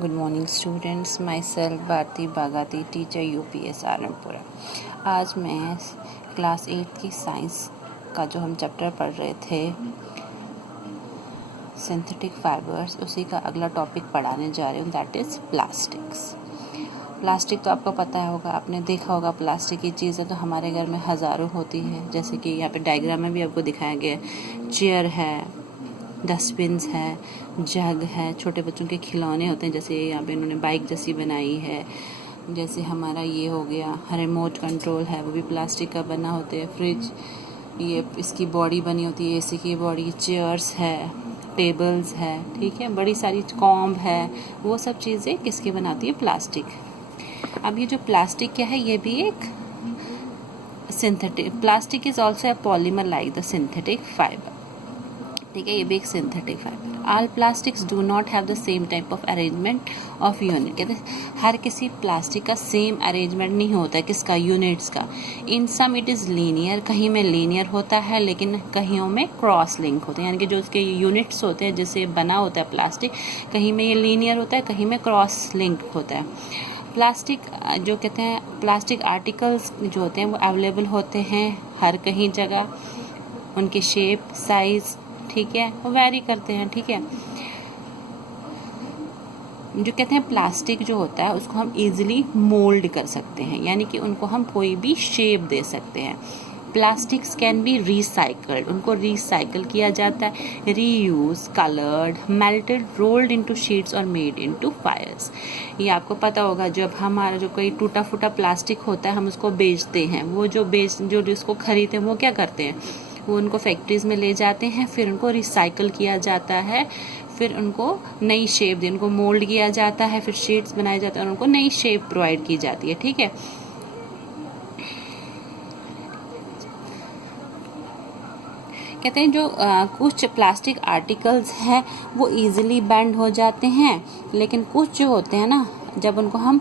Good morning students, myself Bharti Bagati, teacher UPS Alampura. आज मैं class 8 की साइंस का जो हम चैप्टर पढ़ रहे थे सिंथेटिक फाइबर्स, उसी का अगला टॉपिक पढ़ाने जा रही हूँ, दैट इज़ प्लास्टिक्स। प्लास्टिक तो आपको पता होगा, आपने देखा होगा प्लास्टिक की चीज़ें तो हमारे घर में हज़ारों होती है। जैसे कि यहाँ पे डायग्राम में भी आपको दिखाया गया है, चेयर है, डस्टबिन्स है, जग है, छोटे बच्चों के खिलौने होते हैं, जैसे यहाँ पे इन्होंने बाइक जैसी बनाई है। जैसे हमारा ये हो गया रिमोट कंट्रोल है, वो भी प्लास्टिक का बना होता है। फ्रिज, ये इसकी बॉडी बनी होती है, एसी की बॉडी। चेयर्स है, टेबल्स है, ठीक है, बड़ी सारी कॉम्ब है, वो सब चीज़ें किसकी बनाती है? प्लास्टिक। अब ये जो प्लास्टिक क्या है, ये भी एक synthetic, plastic is also a polymer like the synthetic fibre, ठीक है, ये भी एक synthetic fibre. All plastics do not have the same type of arrangement of unit, कहते हैं हर किसी प्लास्टिक का सेम अरेंजमेंट नहीं होता है, किसका? यूनिट्स का। इन सम इट इज़ लीनियर, कहीं में लीनियर होता है, लेकिन कहीं में क्रॉस लिंक होते हैं, यानी कि जो उसके यूनिट्स होते हैं जिससे बना होता है प्लास्टिक, कहीं में ये लीनियर होता है, कहीं में क्रॉस लिंक होता है। प्लास्टिक जो कहते हैं, प्लास्टिक आर्टिकल्स जो होते हैं वो अवेलेबल होते हैं हर कहीं जगह। उनके शेप, साइज़, ठीक है, वो वैरी करते हैं, ठीक है। जो कहते हैं प्लास्टिक जो होता है उसको हम इजीली मोल्ड कर सकते हैं, यानी कि उनको हम कोई भी शेप दे सकते हैं। प्लास्टिक्स कैन बी रिसाइकल्ड, उनको रिसाइकल किया जाता है। Reuse, coloured, melted, rolled into sheets और मेड इनटू फायर्स। ये आपको पता होगा, जब हमारा जो कोई टूटा फूटा प्लास्टिक होता है हम उसको बेचते हैं, वो जो जिसको खरीदते हैं वो क्या करते हैं? वो उनको फैक्ट्रीज़ में ले जाते हैं, फिर उनको रिसाइकल किया जाता है, फिर उनको नई शेप दी, उनको मोल्ड किया जाता है, फिर शीट्स बनाए जाते हैं और उनको नई शेप प्रोवाइड की जाती है, ठीक है। कहते हैं जो कुछ प्लास्टिक आर्टिकल्स हैं वो इजीली बेंड हो जाते हैं, लेकिन कुछ जो होते हैं ना, जब उनको हम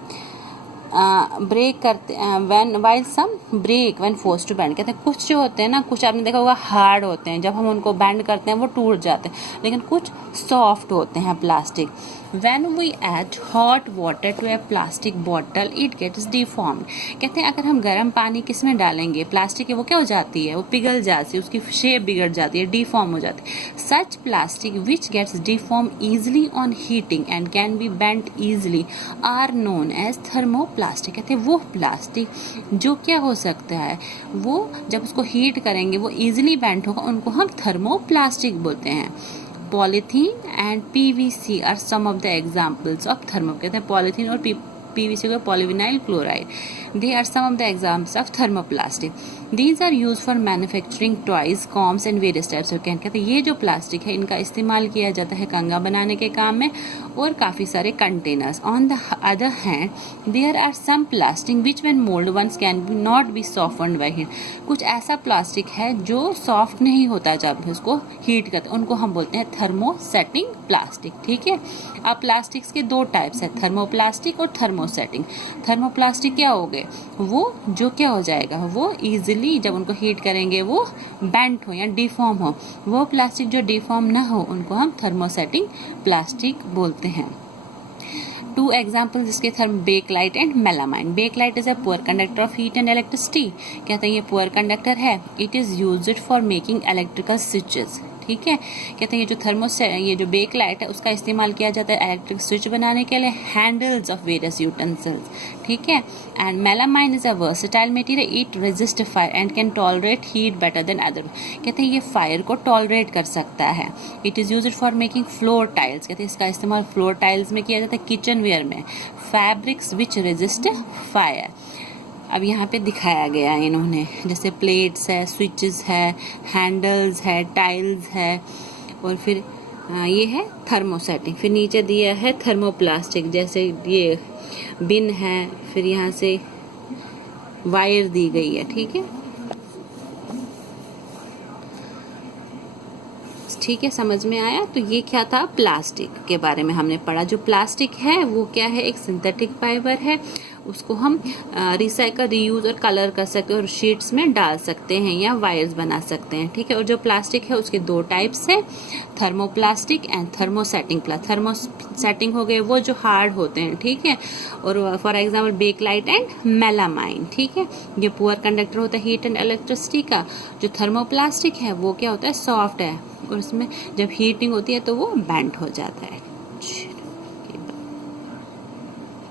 ब्रेक करते when while some break when force to bend, कहते हैं कुछ जो होते हैं ना, कुछ आपने देखा होगा हार्ड होते हैं, जब हम उनको बैंड करते हैं वो टूट जाते हैं, लेकिन कुछ सॉफ्ट होते हैं plastic. When we add hot water to a plastic bottle it gets deformed, कहते हैं अगर हम गर्म पानी किस में डालेंगे, प्लास्टिक है, वो क्या हो जाती है? वो पिघल जाती है, उसकी शेप बिगड़ जाती है, डिफॉर्म हो जाती है। Such plastic which gets deform easily on heating and can be bent easily are known as thermoplastic, कहते हैं वो प्लास्टिक जो क्या हो सकता है, वो जब उसको हीट करेंगे वो ईजिली बेंट होगा, उनको हम थर्मोप्लास्टिक बोलते हैं। Polythene and PVC are some of the examples of thermo, कहते हैं पॉलीथीन और पीवीसी को polyvinyl chloride, they are some of the examples of thermoplastic. These are used for manufacturing toys, combs and various types of can, कहते हैं ये जो plastic है इनका इस्तेमाल किया जाता है कंगा बनाने के काम में और काफ़ी सारे containers. On the other hand there are some plastic which when mould once can be not be softened by heat, कुछ ऐसा प्लास्टिक है जो सॉफ्ट नहीं होता जब उसको हीट करते, उनको हम बोलते हैं थर्मोसेटिंग प्लास्टिक, ठीक है। अब प्लास्टिक्स के दो टाइप्स है, थर्मोप्लास्टिक और थर्मोसेटिंग। थर्मोप्लास्टिक क्या हो गए? वो जो क्या हो जाएगा, वो इजीली जब उनको हीट करेंगे वो बेंट हो या डिफॉर्म हो। वो प्लास्टिक जो डिफॉर्म ना हो उनको हम थर्मोसेटिंग प्लास्टिक बोलते हैं। टू एग्जाम्पल जिसके थर्म Bakelite and melamine. Bakelite is a poor conductor of heat and electricity, कहते हैं ये पुअर कंडक्टर है, it is used for making electrical switches, ठीक है। कहते हैं ये जो बेकलाइट है उसका इस्तेमाल किया जाता है इलेक्ट्रिक स्विच बनाने के लिए, हैंडल्स ऑफ वेरियस यूटेंसिल्स, ठीक है। And melamine is a versatile material, it resist fire and can tolerate heat better than other, कहते हैं ये फायर को टॉलरेट कर सकता है। It is used for making floor tiles, कहते हैं इसका इस्तेमाल फ्लोर टाइल्स में किया जाता है, किचन वेयर में। फैब्रिक्स विच रेजिस्ट फायर, अब यहाँ पे दिखाया गया है इन्होंने, जैसे प्लेट्स है, स्विचेस है, हैंडल्स है, टाइल्स है, और फिर ये है थर्मोसेटिंग, फिर नीचे दिया है थर्मोप्लास्टिक, जैसे ये बिन है, फिर यहाँ से वायर दी गई है, ठीक है, ठीक है, समझ में आया। तो ये क्या था, प्लास्टिक के बारे में हमने पढ़ा। जो प्लास्टिक है वो क्या है, एक सिंथेटिक फाइबर है, उसको हम रिसाइकल, रीयूज और कलर कर सकते हैं और शीट्स में डाल सकते हैं या वायर्स बना सकते हैं, ठीक है। और जो प्लास्टिक है उसके दो टाइप्स है, thermoplastic and thermosetting plastic. Thermosetting हो गए वो जो हार्ड होते हैं, ठीक है, और for example Bakelite and melamine, ठीक है। ये पुअर कंडक्टर होता है हीट एंड इलेक्ट्रिसिटी का। जो थर्मोप्लास्टिक है वो क्या होता है, सॉफ्ट है और उसमें जब हीटिंग होती है तो वो बेंड हो जाता है।